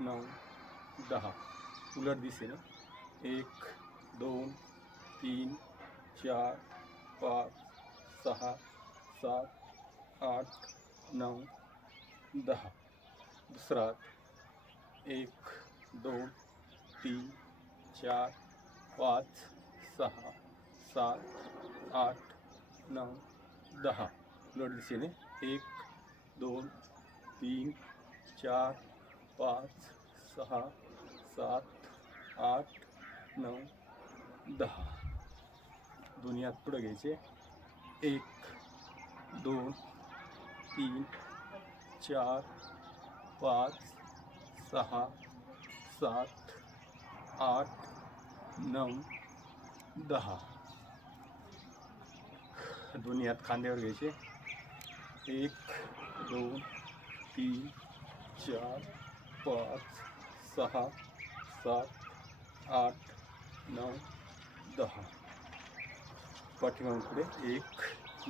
9 10 उलट दिशेने 1 2 3 4 5 6 7 8 9 10 दुसरा हात 1 2 3 4 5 6 7 8 9 10 उलट दिशेने 1 2 3 4 5 6 7 8 9 10 दोन्ही हात पुढे घ्यायचे 1 2 3 4 5 6 7 8 9 10 दोन्ही हात खांद्यावर घ्यायचे 1 2 3 4 5 6 7 8 9 10 पाठीमागून पुढे 1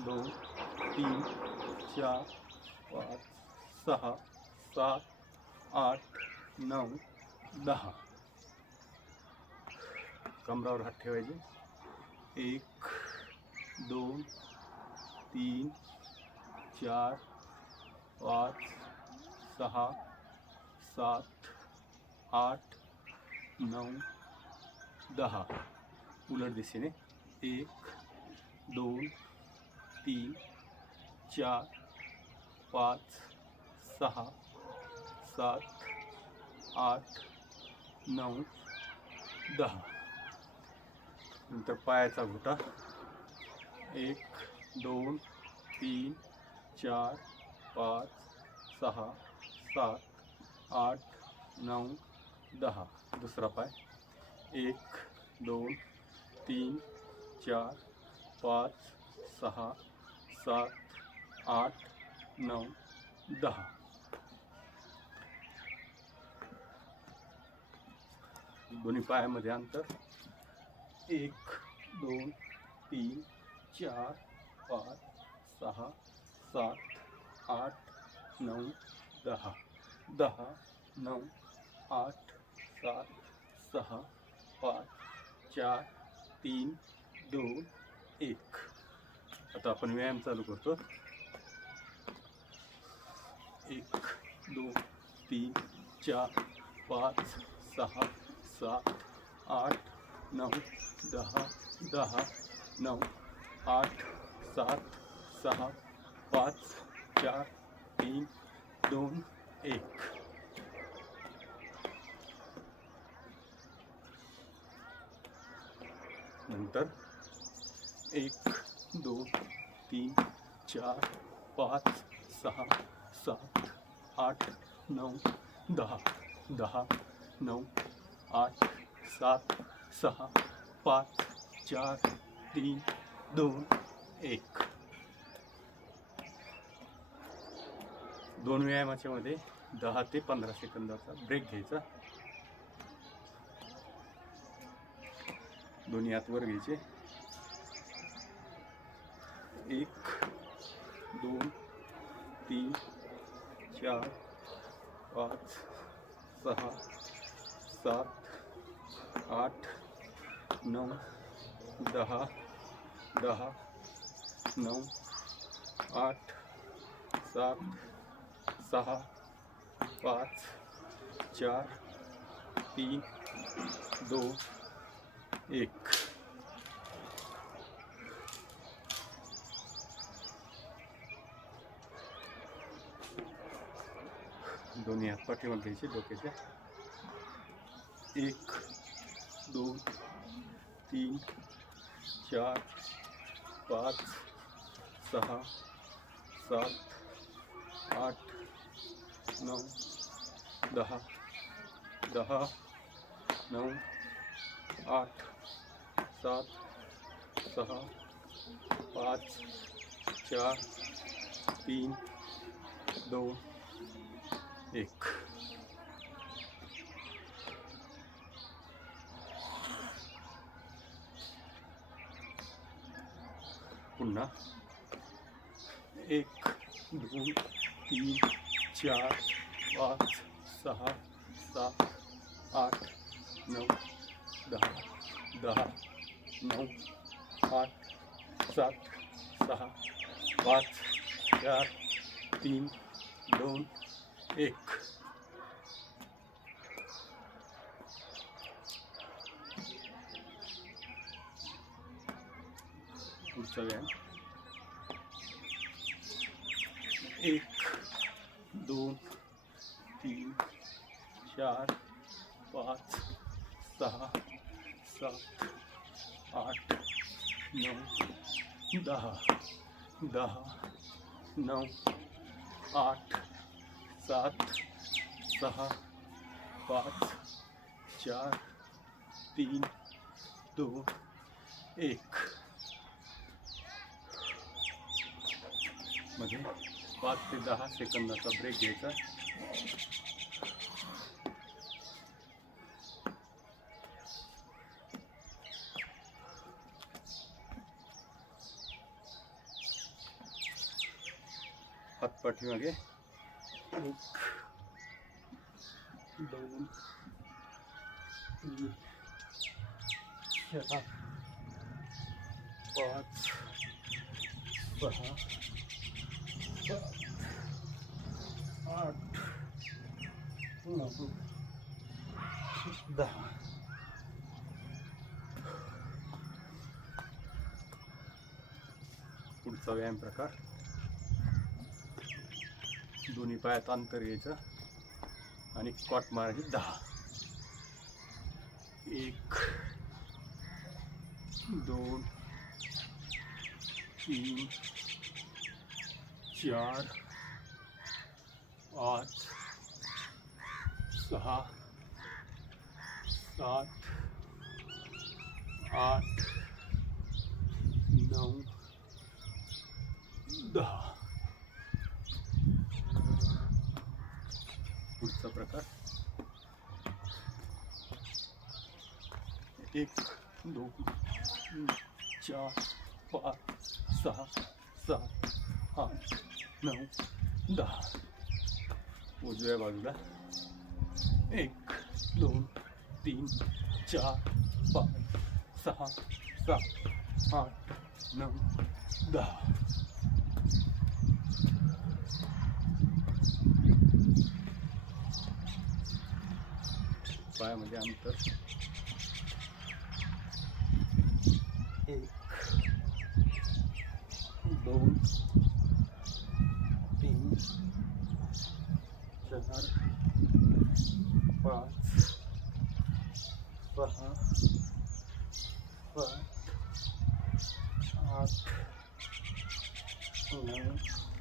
2 3 4 5 6 7 8 9 10 कमरावर हात ठेवायचे 1 2 3 4 5 6 7 8 9 10 उलट दिशेने 1 2 3 4 5 6 7 8 9 10 नंतर पायाचा घुटा 1 2 3 4 5 6 7 8 9 10 दुसरा पाय 1 2 3 4 5 6 7 8 9 10 दोन्ही पायामध्ये अंतर 1 2 3 4 5 6 7 8 9 10 10 9 8 7 6 5 4 3 2 1 आता आपण व्यायाम चालू करतो 1 2 3 4 5 6 7 8 9 10 10 9 8 7 6 5 4 3 2 1 नंतर 1 2 3 4 5 6 7 8 9 10 10 9 8 7 6 5 4 3 2 1 दोन व्यायामाच्या मध्ये 10 ते 15 सेकंदाचा ब्रेक घ्यायचा दोन्ही हात वर घ्यायचे 1 2 3 4 5 6 7 8 9 10 10 9 8 7 6 5 4 3 2 1 दोन्ही हात पाठीमागे घ्यायचे डोक्याच्या 1 2 3 4 5 6 7 8 9 10 10 9 8 7 6 5 4 3 2 1 पुन्हा 1 2 3 4 5 6 7 8 9 10 10 9 8 7 6 5 4 3 2 1. पुढचा व्यायाम 1 2 3 4 5 6 7 8 9 10 10 9 8 7 6 5 4 3 2 1. मध्ये 5 ते 10 सेकंदाचा ब्रेक घ्यायचा. हात पाठीमागे 1 2 3 4 5 6 7 8 9 10. पुढचा व्यायाम प्रकार दोन्ही पायात अंतर घ्यायचं आणि स्क्वॉट मारायची 10. 1 2 3 4 5 6 7 8 9 10. पुढचा प्रकार 1 2 3 4 5 6 7 8 9 10. उजव्या बाजूला 1 2 3 4 5 6 7 8 9 10. पायामध्ये अंतर 1 2 3 4 5 6 7 8 9